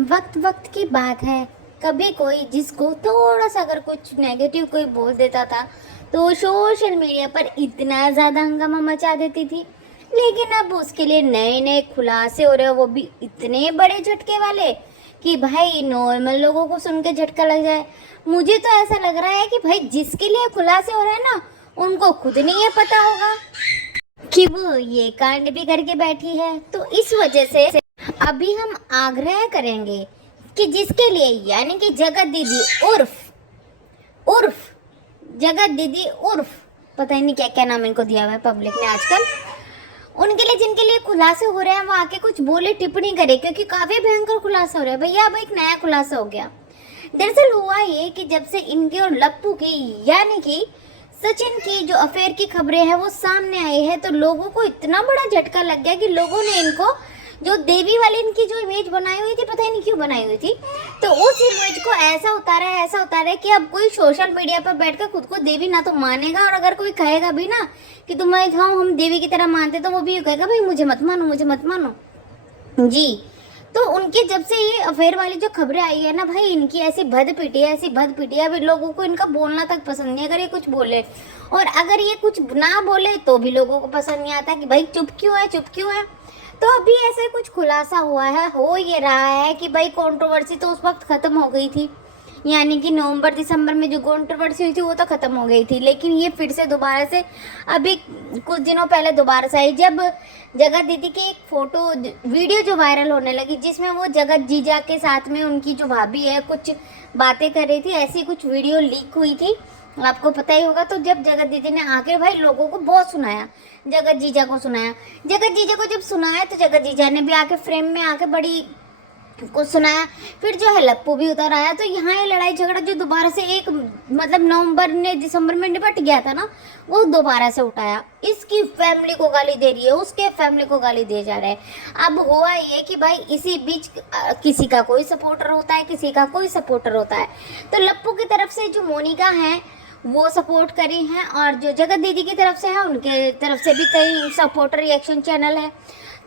वक्त वक्त की बात है। कभी कोई जिसको थोड़ा सा अगर कुछ नेगेटिव कोई बोल देता था तो सोशल मीडिया पर इतना ज़्यादा हंगामा मचा देती थी। लेकिन अब उसके लिए नए नए खुलासे हो रहे हैं, वो भी इतने बड़े झटके वाले कि भाई नॉर्मल लोगों को सुन के झटका लग जाए। मुझे तो ऐसा लग रहा है कि भाई जिसके लिए खुलासे हो रहे हैं ना, उनको खुद नहीं ये पता होगा कि वो ये कांड भी करके बैठी है। तो इस वजह से अभी हम आग्रह करेंगे कि जिसके लिए यानी कि जगत दीदी उर्फ उर्फ जगत दीदी उर्फ पता ही नहीं क्या क्या नाम इनको दिया हुआ है पब्लिक ने आजकल, उनके लिए जिनके लिए खुलासे हो रहे हैं वो आके कुछ बोले, टिप्पणी करे, क्योंकि काफी भयंकर खुलासा हो रहा है भैया। अब एक नया खुलासा हो गया। दरअसल हुआ ये कि जब से इनकी और लप्पू की यानी कि सचिन की जो अफेयर की खबरें हैं वो सामने आई है, तो लोगों को इतना बड़ा झटका लग गया कि लोगों ने इनको जो देवी वाली इनकी जो इमेज बनाई हुई थी, पता ही नहीं क्यों बनाई हुई थी, तो उस इमेज को ऐसा उतारा है कि अब कोई सोशल मीडिया पर बैठकर खुद को देवी ना तो मानेगा, और अगर कोई कहेगा भी ना कि तुम्हें हम देवी की तरह मानते, तो वो भी कहेगा भाई मुझे मत मानो, मुझे मत मानो जी। तो उनके जब से ये अफेयर वाली जो खबरें आई है ना भाई, इनकी ऐसी भद पिटी है, अभी लोगों को इनका बोलना तक पसंद नहीं। अगर ये कुछ बोले और अगर ये कुछ ना बोले तो भी लोगों को पसंद नहीं आता कि भाई चुप क्यों है, चुप क्यों है। तो अभी ऐसे कुछ खुलासा हुआ है, हो ये रहा है कि भाई कंट्रोवर्सी तो उस वक्त खत्म हो गई थी, यानी कि नवंबर दिसंबर में जो कंट्रोवर्सी हुई थी वो तो खत्म हो गई थी, लेकिन ये फिर से दोबारा से अभी कुछ दिनों पहले दोबारा से आई, जब जगत दीदी की एक फोटो वीडियो जो वायरल होने लगी, जिसमें वो जगत जीजा के साथ में उनकी जो भाभी है कुछ बातें कर रही थी, ऐसी कुछ वीडियो लीक हुई थी, आपको पता ही होगा। तो जब जगत दीदी ने आके भाई लोगों को बहुत सुनाया, जगत जीजा को सुनाया, जगत जीजा को जब सुनाया तो जगत जीजा ने भी आके फ्रेम में आके बड़ी को सुनाया। फिर जो है लप्पू भी उतर आया, तो यहाँ ये लड़ाई झगड़ा जो दोबारा से एक मतलब नवंबर ने दिसंबर में निपट गया था ना, वो दोबारा से उठाया। इसकी फैमिली को गाली दे रही है, उसके फैमिली को गाली दे जा रहा है। अब हुआ ये कि भाई इसी बीच किसी का कोई सपोर्टर होता है, किसी का कोई सपोर्टर होता है। तो लप्पू की तरफ से जो मोनिका है वो सपोर्ट करी हैं, और जो जगत दीदी की तरफ से है उनके तरफ से भी कई सपोर्टर रिएक्शन चैनल है।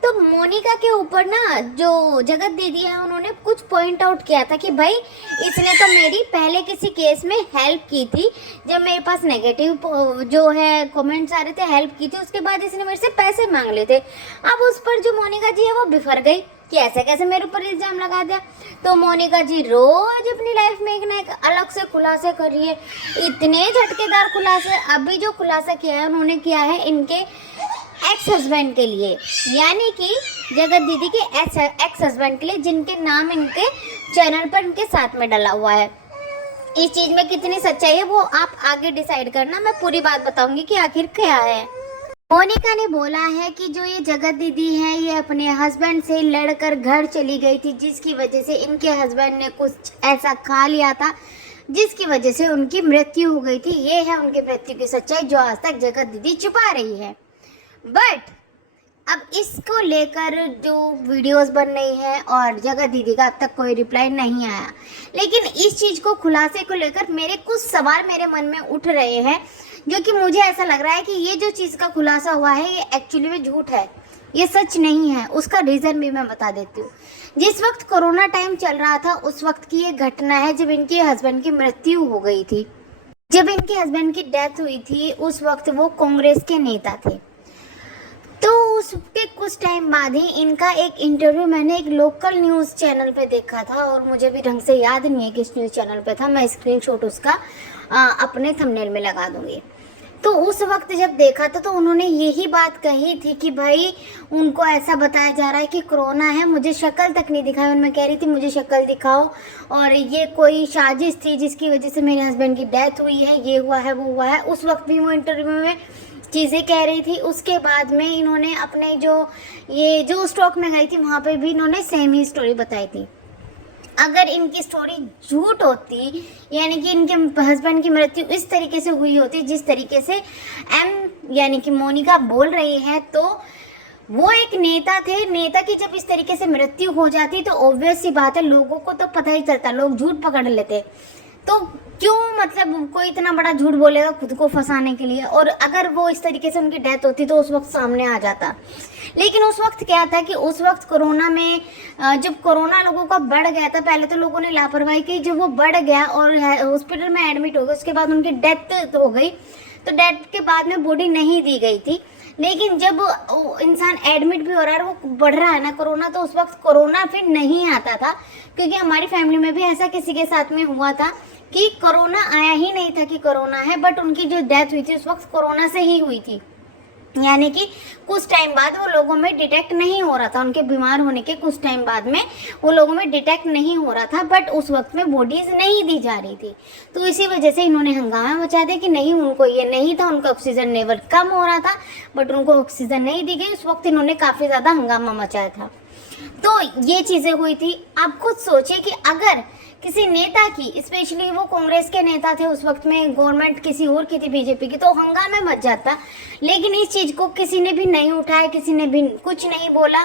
तो मोनिका के ऊपर ना जो जगत दीदी है उन्होंने कुछ पॉइंट आउट किया था कि भाई इसने तो मेरी पहले किसी केस में हेल्प की थी, जब मेरे पास नेगेटिव जो है कमेंट्स आ रहे थे, हेल्प की थी, उसके बाद इसने मेरे से पैसे मांग लिए थे। अब उस पर जो मोनिका जी है वो बिफर गई कि ऐसे कैसे मेरे ऊपर इल्जाम लगा दिया। तो मोनिका जी रोज अपनी लाइफ में एक ना एक अलग से खुलासे कर रही है, इतने झटकेदार खुलासे। अभी जो खुलासा किया है उन्होंने किया है इनके एक्स हस्बैंड के लिए, यानी कि जगत दीदी के एक्स हस्बैंड के लिए, जिनके नाम इनके चैनल पर इनके साथ में डला हुआ है। इस चीज में कितनी सच्चाई है वो आप आगे डिसाइड करना, मैं पूरी बात बताऊंगी कि आखिर क्या है। मोनिका ने बोला है कि जो ये जगत दीदी है ये अपने हस्बैंड से लड़कर घर चली गई थी, जिसकी वजह से इनके हस्बैंड ने कुछ ऐसा खा लिया था जिसकी वजह से उनकी मृत्यु हो गई थी। ये है उनकी मृत्यु की सच्चाई जो आज तक जगत दीदी छुपा रही है। बट अब इसको लेकर जो वीडियोस बन रही है और जगत दीदी का अब तक कोई रिप्लाई नहीं आया, लेकिन इस चीज़ को खुलासे को लेकर मेरे कुछ सवाल मेरे मन में उठ रहे हैं, जो कि मुझे ऐसा लग रहा है कि ये जो चीज़ का खुलासा हुआ है ये एक्चुअली में झूठ है, ये सच नहीं है। उसका रीज़न भी मैं बता देती हूँ। जिस वक्त कोरोना टाइम चल रहा था उस वक्त की ये घटना है, जब इनके हस्बैंड की मृत्यु हो गई थी, जब इनके हस्बैंड की डेथ हुई थी, उस वक्त वो कांग्रेस के नेता थे। तो उसके कुछ टाइम बाद ही इनका एक इंटरव्यू मैंने एक लोकल न्यूज़ चैनल पे देखा था, और मुझे भी ढंग से याद नहीं है किस न्यूज़ चैनल पे था, मैं स्क्रीनशॉट उसका अपने थंबनेल में लगा दूंगी। तो उस वक्त जब देखा था तो उन्होंने यही बात कही थी कि भाई उनको ऐसा बताया जा रहा है कि कोरोना है, मुझे शक्ल तक नहीं दिखाई, उनमें कह रही थी मुझे शक्ल दिखाओ, और ये कोई साजिश थी जिसकी वजह से मेरे हस्बैंड की डेथ हुई है, ये हुआ है वो हुआ है। उस वक्त भी वो इंटरव्यू में चीज़ें कह रही थी। उसके बाद में इन्होंने अपने जो स्टॉक में गई थी वहाँ पे भी इन्होंने सेम ही स्टोरी बताई थी। अगर इनकी स्टोरी झूठ होती, यानी कि इनके हस्बैंड की मृत्यु इस तरीके से हुई होती जिस तरीके से यानी कि मोनिका बोल रही है, तो वो एक नेता थे, नेता की जब इस तरीके से मृत्यु हो जाती तो ऑब्वियस सी बात है लोगों को तो पता ही चलता, लोग झूठ पकड़ लेते। तो क्यों मतलब कोई इतना बड़ा झूठ बोलेगा खुद को फंसाने के लिए। और अगर वो इस तरीके से उनकी डेथ होती तो उस वक्त सामने आ जाता। लेकिन उस वक्त क्या था कि उस वक्त कोरोना में जब कोरोना लोगों का बढ़ गया था, पहले तो लोगों ने लापरवाही की, जब वो बढ़ गया और हॉस्पिटल में एडमिट हो गए, उसके बाद उनकी डेथ हो गई। तो डेथ के बाद में बॉडी नहीं दी गई थी। लेकिन जब इंसान एडमिट भी हो रहा है, वो बढ़ रहा है ना कोरोना, तो उस वक्त कोरोना फिर नहीं आता था। क्योंकि हमारी फैमिली में भी ऐसा किसी के साथ में हुआ था कि कोरोना आया ही नहीं था कि कोरोना है, बट उनकी जो डेथ हुई थी उस वक्त कोरोना से ही हुई थी। यानी कि कुछ टाइम बाद वो लोगों में डिटेक्ट नहीं हो रहा था, उनके बीमार होने के कुछ टाइम बाद में वो लोगों में डिटेक्ट नहीं हो रहा था, बट उस वक्त में बॉडीज नहीं दी जा रही थी। तो इसी वजह से इन्होंने हंगामा मचा दिया कि नहीं, उनको ये नहीं था, उनका ऑक्सीजन लेवल कम हो रहा था, बट उनको ऑक्सीजन नहीं दी गई। उस वक्त इन्होंने काफ़ी ज़्यादा हंगामा मचाया था। तो ये चीज़ें हुई थी। आप खुद सोचिए कि अगर किसी नेता की, स्पेशली वो कांग्रेस के नेता थे उस वक्त में, गवर्नमेंट किसी और की थी बीजेपी की, तो हंगामे मच जाता। लेकिन इस चीज़ को किसी ने भी नहीं उठाया, किसी ने भी कुछ नहीं बोला।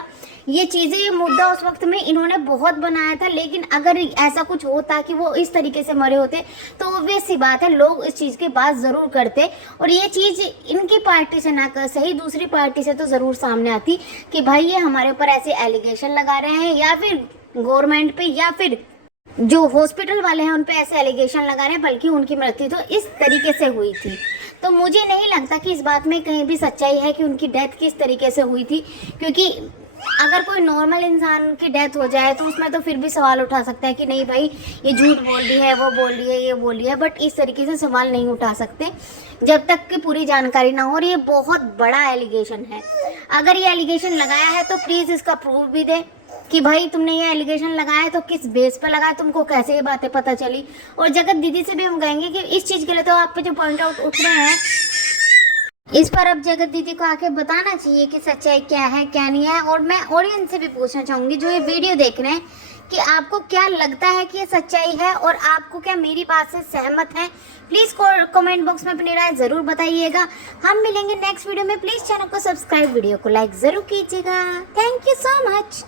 ये चीज़ें, ये मुद्दा उस वक्त में इन्होंने बहुत बनाया था। लेकिन अगर ऐसा कुछ होता कि वो इस तरीके से मरे होते तो ऑब्वियस सी बात है लोग इस चीज़ की बात ज़रूर करते। और ये चीज़ इनकी पार्टी से ना कर सही दूसरी पार्टी से तो ज़रूर सामने आती कि भाई ये हमारे ऊपर ऐसे एलिगेशन लगा रहे हैं, या फिर गवर्नमेंट पे या फिर जो हॉस्पिटल वाले हैं उन पे ऐसे एलिगेशन लगा रहे हैं, बल्कि उनकी मृत्यु तो इस तरीके से हुई थी। तो मुझे नहीं लगता कि इस बात में कहीं भी सच्चाई है कि उनकी डेथ किस तरीके से हुई थी। क्योंकि अगर कोई नॉर्मल इंसान की डेथ हो जाए तो उसमें तो फिर भी सवाल उठा सकता है कि नहीं भाई ये झूठ बोल रही है, वो बोल रही है, ये बोल रही है, बट इस तरीके से सवाल नहीं उठा सकते जब तक कि पूरी जानकारी ना हो। और ये बहुत बड़ा एलिगेशन है। अगर ये एलिगेशन लगाया है तो प्लीज़ इसका प्रूफ भी दे कि भाई तुमने ये एलिगेशन लगाया है तो किस बेस पर लगाया, तुमको कैसे ये बातें पता चली। और जगत दीदी से भी हम कहेंगे कि इस चीज़ के लिए तो आप पे जो पॉइंट आउट उठ रहे हैं, इस पर अब जगत दीदी को आके बताना चाहिए कि सच्चाई क्या है क्या नहीं है। और मैं ऑडियंस से भी पूछना चाहूँगी जो ये वीडियो देख रहे हैं कि आपको क्या लगता है कि ये सच्चाई है, और आपको क्या मेरी बात से सहमत है। प्लीज़ कमेंट बॉक्स में अपनी राय ज़रूर बताइएगा। हम मिलेंगे नेक्स्ट वीडियो में। प्लीज़ चैनल को सब्सक्राइब, वीडियो को लाइक ज़रूर कीजिएगा। Thank you so much.